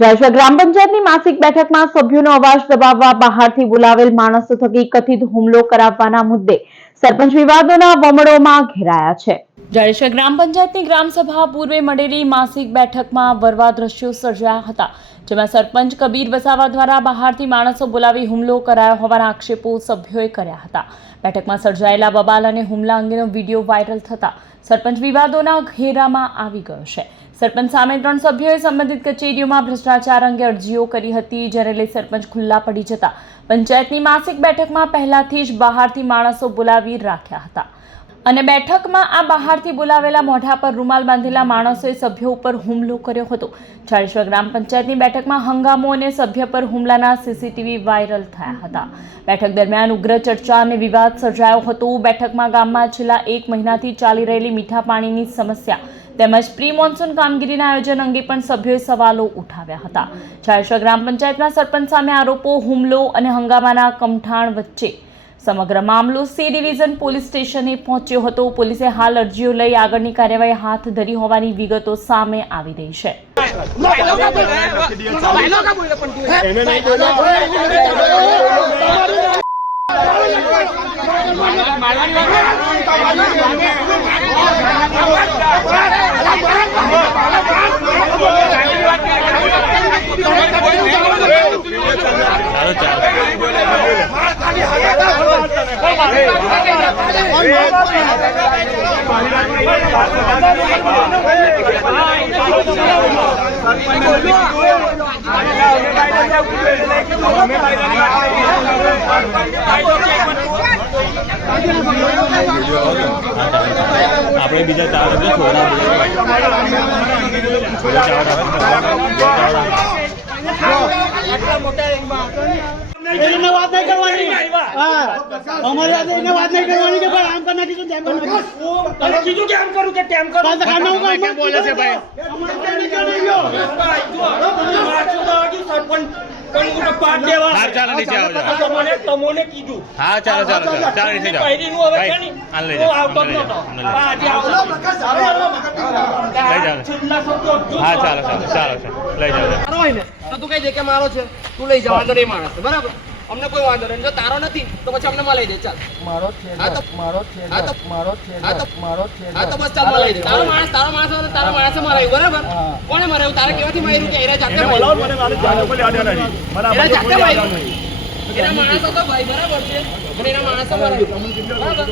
જાડેશ્વર ગ્રામ પંચાયતની માસિક બેઠકમાં સભ્યોનો અવાજ દબાવવા બહારથી બોલાવેલ માણસો થકી કથિત હુમલો કરાવવાના મુદ્દે સરપંચ વિવાદોના વમળોમાં ઘેરાયા છે। જાડેશ્વર ગ્રામ પંચાયતની ગ્રામસભા પૂર્વે મળેલી માસિક બેઠકમાં વરવા દ્રશ્યો સર્જાયા હતા, જેમાં સરપંચ કબીર વસાવા દ્વારા બહારથી માણસો બોલાવી હુમલો કરાયો હોવાના આક્ષેપો સભ્યોએ કર્યા હતા। બેઠકમાં સર્જાયેલા બબાલ અને હુમલા અંગેનો વિડીયો વાયરલ થતા સરપંચ વિવાદોના ઘેરામાં આવી ગયો છે। સરપંચ સામે 3 સભ્યોએ સંબંધિત કચેરીઓમાં ભ્રષ્ટાચાર અંગે અરજીઓ કરી હતી, જ્યારે લઈ સરપંચ ખુલ્લા પડી જતા પંચાયતની માસિક બેઠકમાં પહેલાથી જ બહારથી માણસો બોલાવી રાખ્યા હતા અને બેઠકમાં આ બહારથી બોલાવેલા મોઢા પર રૂમાલ બાંધેલા માણસોએ સભ્યો ઉપર હુમલો કર્યો હતો। જાડેશ્વર ગ્રામ પંચાયતની બેઠકમાં હંગામો અને સભ્ય પર હુમલાના સીસીટીવી વાયરલ થયા હતા। બેઠક દરમિયાન ઉગ્ર ચર્ચા અને વિવાદ સર્જાયો હતો। બેઠકમાં ગામમાં છેલ્લા 1 મહિનાથી ચાલી રહેલી મીઠા પાણીની સમસ્યા તેમજ પ્રી મોન્સૂન કામગીરીના આયોજન અંગે પણ સભ્યોએ સવાલો ઉઠાવ્યા હતા। જાડેશ્વર ગ્રામ પંચાયતના સરપંચ સામે આરોપો, હુમલો અને હંગામાના કમઠાણ વચ્ચે સમગ્ર મામલો સી ડિવિઝન પોલીસ સ્ટેશને પહોંચ્યો હતો। પોલીસે હાલ અરજીઓ લઈ આગળની કાર્યવાહી હાથ ધરી હોવાની વિગતો સામે આવી રહી છે। આપણે બીજા 4 વાત નહીં કરવાની, અમારી વાત નહીં કરવાની કે ભાઈ આમ કરના કીધું તેમ કરના તમે કીધું કે આમ કરું કે તેમ કરું તો ખાના હું બોલે છે ભાઈ અમારે કે નીકળી ગયો મારચું તો હજી સરપંચ પણ હું પાટ દેવા હા ચાલો નીચે આવો તમને કીધું હા ચાલો નીચે જાઓ પહેરીનું હવે છે ને તો આવતો જ નતો આજે આવતો લઈ જાઓ હા ચાલો લઈ જાઓ તો તું કઈ દે કે મારો છે, તું લઈ જા, વાંધો નહીં માણસ, બરાબર, અમને કોઈ વાંધો નહીં। જો તારો નથી તો પછી અમને મલાઈ દે, ચાલ મારો છે, હા તો બસ ચાલ મલાઈ દે। તારો માણસ મરાયું, બરાબર, કોણે મરાયું? તારે કેવાથી માર્યું કે એરા જાતે માર્યું? એરા જાતે માર્યું, એના માણસ હતો ભાઈ, બરાબર છે, એના માણસ મરાયું, બરાબર।